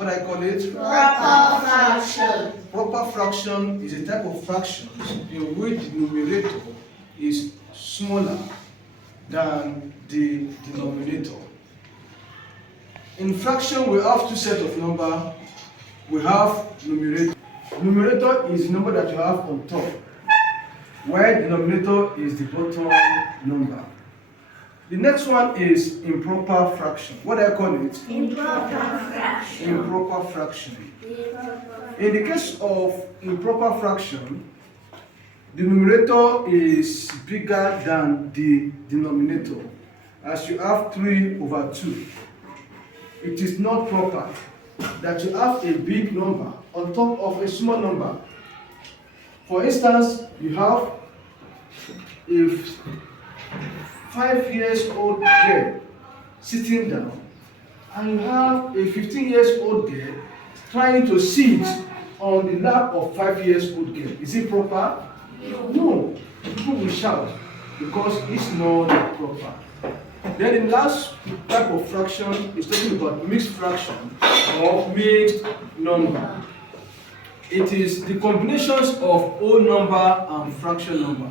What I call it? Proper fraction. Proper fraction is a type of fractions in which the numerator is smaller than the denominator. In fraction, we have two sets of number. We have numerator. Numerator is the number that you have on top, where denominator is the bottom number. The next one is improper fraction. What do I call it? Improper fraction. Improper fraction. In the case of improper fraction, the numerator is bigger than the denominator, as you have 3/2. It is not proper that you have a big number on top of a small number. For instance, you have a 5-year-old girl sitting down, and you have a 15-year-old girl trying to sit on the lap of 5-year-old girl. Is it proper? No. People will shout because it's not proper. Then the last type of fraction is talking about mixed fraction or mixed number. It is the combinations of whole number and fraction number.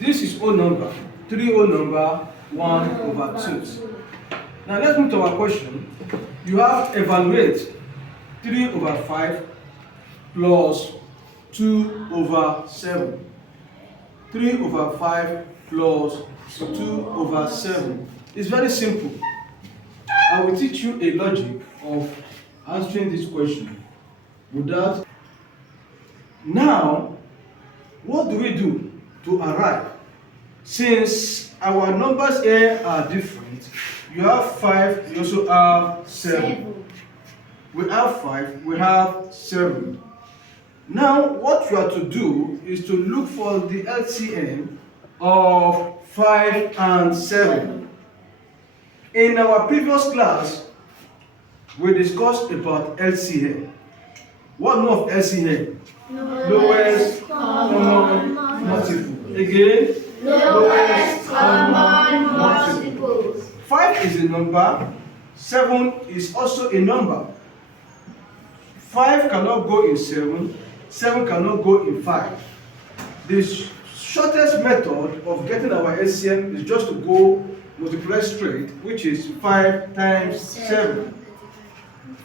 This is whole number, 3 whole number, 1/2. Now let's move to our question. You have evaluate 3/5 plus 2/7. 3/5 plus 2/7. It's very simple. I will teach you a logic of answering this question without. Now, what do we do to arrive? Since our numbers here are different, you have 5, you also have 7. We have 5, we have 7. Now, what you have to do is to look for the LCM of 5 and 7. In our previous class, we discussed about LCM. What know of LCM? Lowest common multiple. Again? Lowest common multiples. 5 is a number, 7 is also a number. 5 cannot go in 7, 7 cannot go in 5. The shortest method of getting our LCM is just to go multiply straight, which is 5 times 7.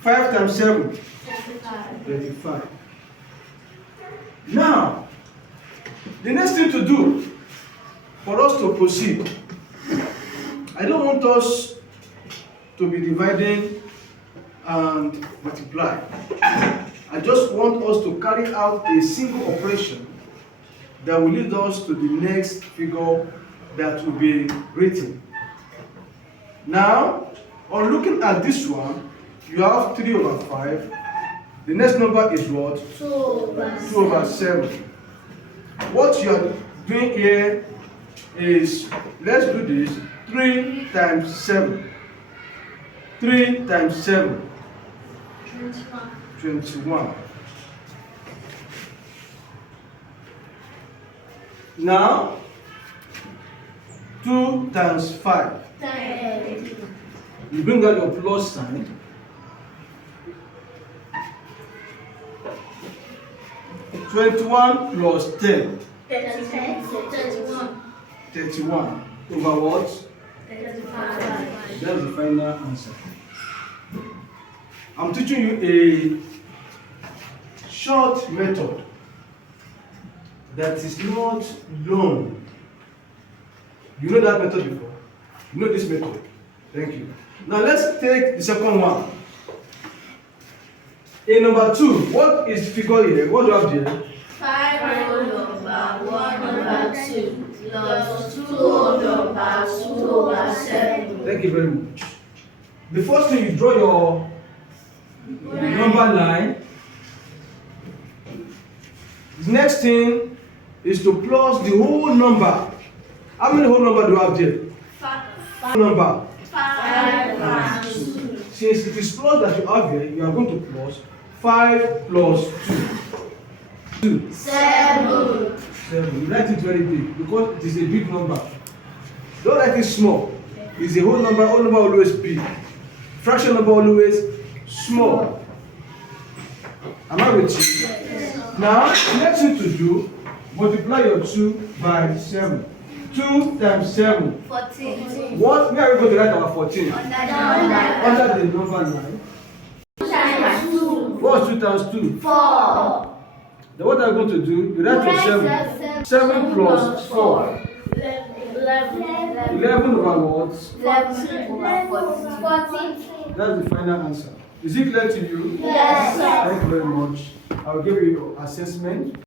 5 times 7, 35. Now, the next thing to do for us to proceed, I don't want us to be dividing and multiply. I just want us to carry out a single operation that will lead us to the next figure that will be written. Now, on looking at this one, you have 3/5. The next number is what? 2/7. What you are doing here is, let's do this, 3 times 7. 3 times 7. 21. Now, 2 times 5. You bring out your plus sign. 21 plus 10. 31. Over what? 35. That's the final answer. I'm teaching you a short method that is not long. You know that method before? You know this method? Thank you. Now let's take the second one. In number 2, what is the figure here? What do you have here? 5 whole number 1/2 plus 2 whole number 2/7. Thank you very much. The first thing, you draw your number line. The next thing is to plus the whole number. How many whole number do you have there? 5 Number. and 2. Since it is plus that you have here, you are going to plus 5 plus 2. 7. 7. You write it very big because it is a big number. Don't write it small. It's a whole number always big. Fraction number always small. Am I with you? Now, the next thing to do, multiply your 2 by 7. 2 times 7. 14. What? Where are we going to write our 14? Under the number 9. What's 2 times 2? 4. Then what are we going to do? You write your 7. 7 plus 4. 11 over what? 14. That's the final answer. Is it clear to you? Yes, sir. Thank you very much. I will give you your assessment.